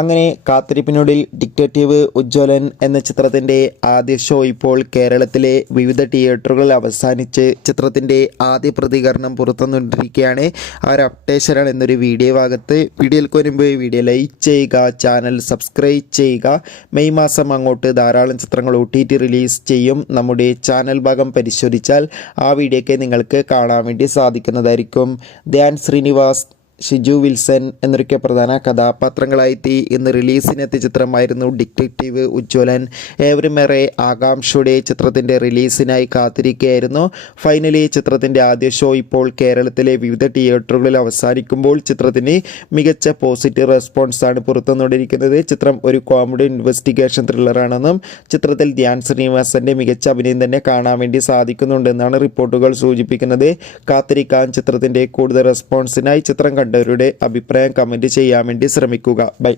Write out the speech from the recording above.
അങ്ങനെ കാത്തിരിപ്പിനൊടുവിൽ ഡിറ്റക്റ്റീവ് ഉജ്ജ്വലൻ എന്ന ചിത്രത്തിൻ്റെ ആദ്യ ഷോ ഇപ്പോൾ കേരളത്തിലെ വിവിധ തിയേറ്ററുകളിൽ അവസാനിച്ച് ചിത്രത്തിൻ്റെ ആദ്യ പ്രതികരണം പുറത്തുവന്നിരിക്കുകയാണ്. ആ ഒരു അപ്ഡേഷനാണ് എന്നൊരു വീഡിയോ ഭാഗത്ത്. വീഡിയോയിലേക്ക് വരുമ്പോൾ വീഡിയോ ലൈക്ക് ചെയ്യുക, ചാനൽ സബ്സ്ക്രൈബ് ചെയ്യുക. മെയ് മാസം അങ്ങോട്ട് ധാരാളം ചിത്രങ്ങൾ OTT റിലീസ് ചെയ്യും. നമ്മുടെ ചാനൽ ഭാഗം പരിശോധിച്ചാൽ ആ വീഡിയോയ്ക്ക് നിങ്ങൾക്ക് കാണാൻ വേണ്ടി സാധിക്കുന്നതായിരിക്കും. ധ്യാൻ ശ്രീനിവാസ്, ഷിജു വിൽസൺ എന്നൊക്കെ പ്രധാന കഥാപാത്രങ്ങളായെത്തി ഇന്ന് റിലീസിനെത്തിയ ചിത്രമായിരുന്നു ഡിറ്റക്റ്റീവ് ഉജ്ജ്വലൻ. ഏവരുമേറെ ആകാംക്ഷയുടെ ചിത്രത്തിൻ്റെ റിലീസിനായി കാത്തിരിക്കുകയായിരുന്നു. ഫൈനലി ചിത്രത്തിൻ്റെ ആദ്യ ഷോ ഇപ്പോൾ കേരളത്തിലെ വിവിധ തിയേറ്ററുകളിൽ അവസാനിക്കുമ്പോൾ ചിത്രത്തിന് മികച്ച പോസിറ്റീവ് റെസ്പോൺസാണ് പുറത്തുവന്നുകൊണ്ടിരിക്കുന്നത്. ചിത്രം ഒരു കോമഡി ഇൻവെസ്റ്റിഗേഷൻ ത്രില്ലറാണെന്നും ചിത്രത്തിൽ ധ്യാൻ ശ്രീനിവാസൻ്റെ മികച്ച അഭിനയം തന്നെ കാണാൻ വേണ്ടി സാധിക്കുന്നുണ്ടെന്നാണ് റിപ്പോർട്ടുകൾ സൂചിപ്പിക്കുന്നത്. കാത്തിരിക്കാൻ ചിത്രത്തിൻ്റെ കൂടുതൽ റെസ്പോൺസിനായി ചിത്രം കണ്ടവരുടെ അഭിപ്രായം കമൻറ്റ് ചെയ്യാൻ വേണ്ടി ശ്രമിക്കുക. ബൈ.